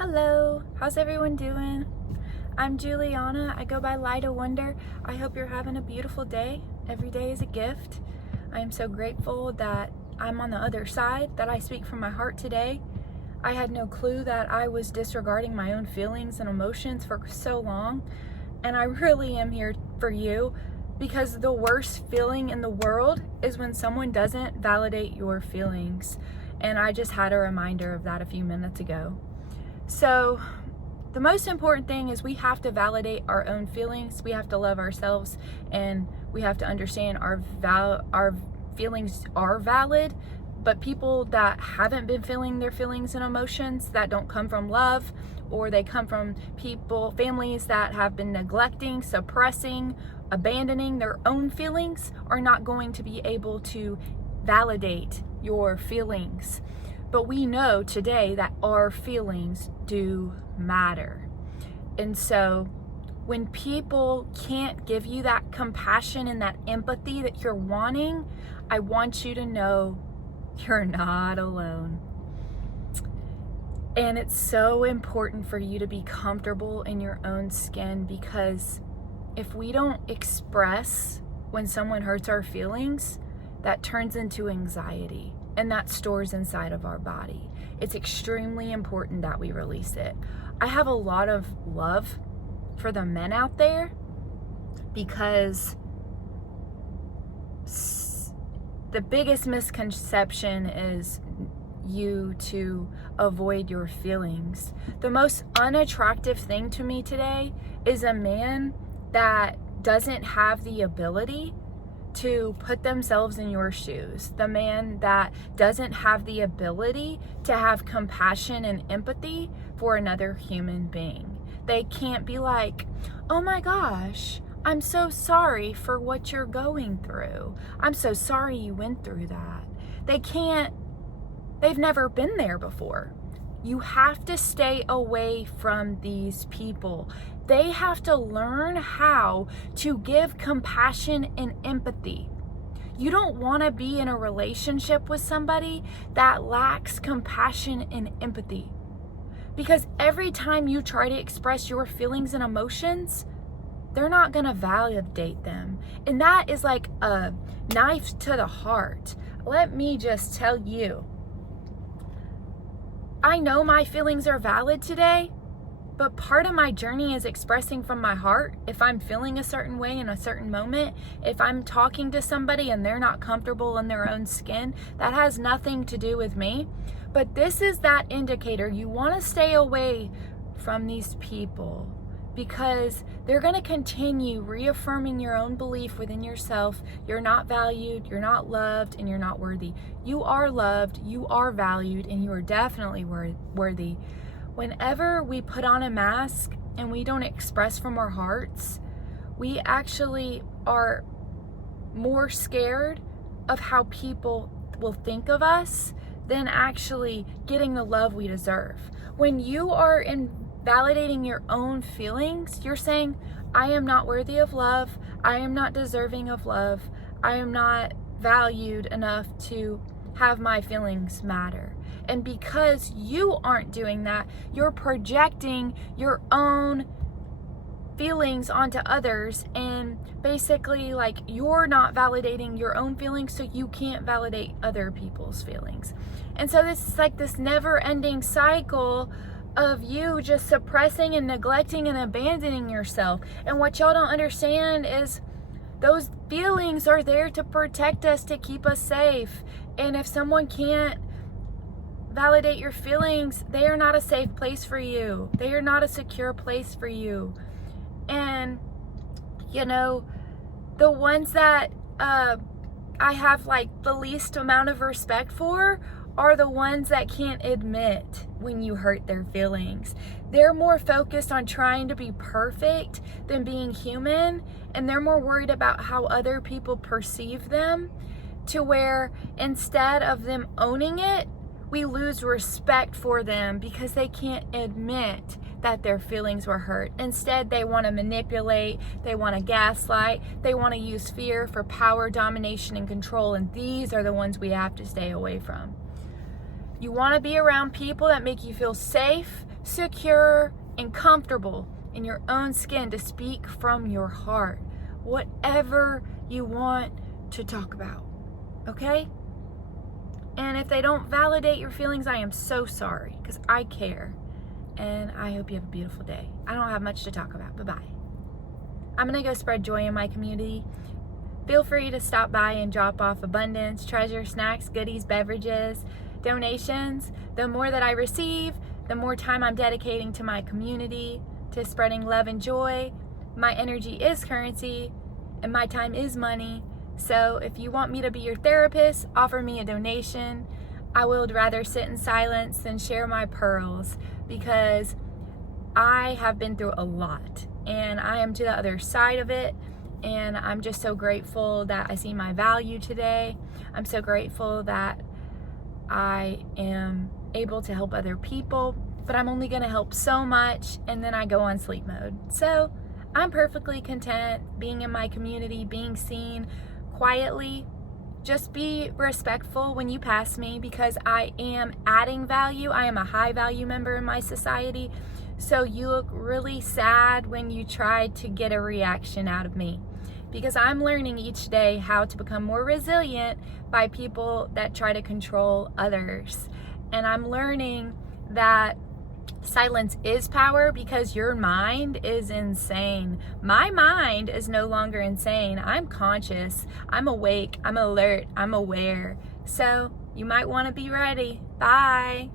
Hello, how's everyone doing? I'm Juliana. I go by Light of Wonder. I hope you're having a beautiful day. Every day is a gift. I am so grateful that I'm on the other side, that I speak from my heart today. I had no clue that I was disregarding my own feelings and emotions for so long, and I really am here for you because the worst feeling in the world is when someone doesn't validate your feelings. And I just had a reminder of that a few minutes ago. So the most important thing is we have to validate our own feelings. We have to love ourselves, and we have to understand our feelings are valid. But people that haven't been feeling their feelings and emotions, that don't come from love, or they come from families that have been neglecting, suppressing, abandoning their own feelings, are not going to be able to validate your feelings. But we know today that our feelings do matter. And so when people can't give you that compassion and that empathy that you're wanting, I want you to know you're not alone. And it's so important for you to be comfortable in your own skin, because if we don't express when someone hurts our feelings, that turns into anxiety. And that stores inside of our body. It's extremely important that we release it. I have a lot of love for the men out there, because the biggest misconception is you to avoid your feelings. The most unattractive thing to me today is a man that doesn't have the ability to put themselves in your shoes. The man that doesn't have the ability to have compassion and empathy for another human being. They can't be like, oh my gosh, I'm so sorry for what you're going through. I'm so sorry you went through that. They've never been there before. You have to stay away from these people. They have to learn how to give compassion and empathy. You don't want to be in a relationship with somebody that lacks compassion and empathy. Because every time you try to express your feelings and emotions, they're not going to validate them. And that is like a knife to the heart. Let me just tell you, I know my feelings are valid today, but part of my journey is expressing from my heart. If I'm feeling a certain way in a certain moment, if I'm talking to somebody and they're not comfortable in their own skin, that has nothing to do with me. But this is that indicator. You want to stay away from these people, because they're going to continue reaffirming your own belief within yourself. You're not valued, you're not loved, and you're not worthy. You are loved, you are valued, and you are definitely worthy. Whenever we put on a mask and we don't express from our hearts, we actually are more scared of how people will think of us than actually getting the love we deserve. When you are validating your own feelings, you're saying, I am not worthy of love, I am not deserving of love, I am not valued enough to have my feelings matter. And because you aren't doing that, you're projecting your own feelings onto others, and basically like you're not validating your own feelings, so you can't validate other people's feelings. And so this is like this never-ending cycle of you just suppressing and neglecting and abandoning yourself. And what y'all don't understand is those feelings are there to protect us, to keep us safe. And if someone can't validate your feelings, they are not a safe place for you. They are not a secure place for you. And you know, the ones that I have like the least amount of respect for are the ones that can't admit when you hurt their feelings. They're more focused on trying to be perfect than being human, and they're more worried about how other people perceive them, to where instead of them owning it, we lose respect for them because they can't admit that their feelings were hurt. Instead, they want to manipulate, they want to gaslight, they want to use fear for power, domination, and control, and these are the ones we have to stay away from. You want to be around people that make you feel safe, secure, and comfortable in your own skin to speak from your heart. Whatever you want to talk about, okay? And if they don't validate your feelings, I am so sorry, because I care. And I hope you have a beautiful day. I don't have much to talk about. Bye-bye. I'm going to go spread joy in my community. Feel free to stop by and drop off abundance, treasure, snacks, goodies, beverages, donations. The more that I receive, the more time I'm dedicating to my community, to spreading love and joy. My energy is currency, and my time is money. So if you want me to be your therapist, offer me a donation. I would rather sit in silence than share my pearls, because I have been through a lot and I am to the other side of it. And I'm just so grateful that I see my value today. I'm so grateful that I am able to help other people, but I'm only going to help so much, and then I go on sleep mode. So I'm perfectly content being in my community, being seen quietly. Just be respectful when you pass me, because I am adding value. I am a high value member in my society. So you look really sad when you try to get a reaction out of me, because I'm learning each day how to become more resilient by people that try to control others. And I'm learning that silence is power, because your mind is insane. My mind is no longer insane. I'm conscious, I'm awake, I'm alert, I'm aware. So you might want to be ready. Bye.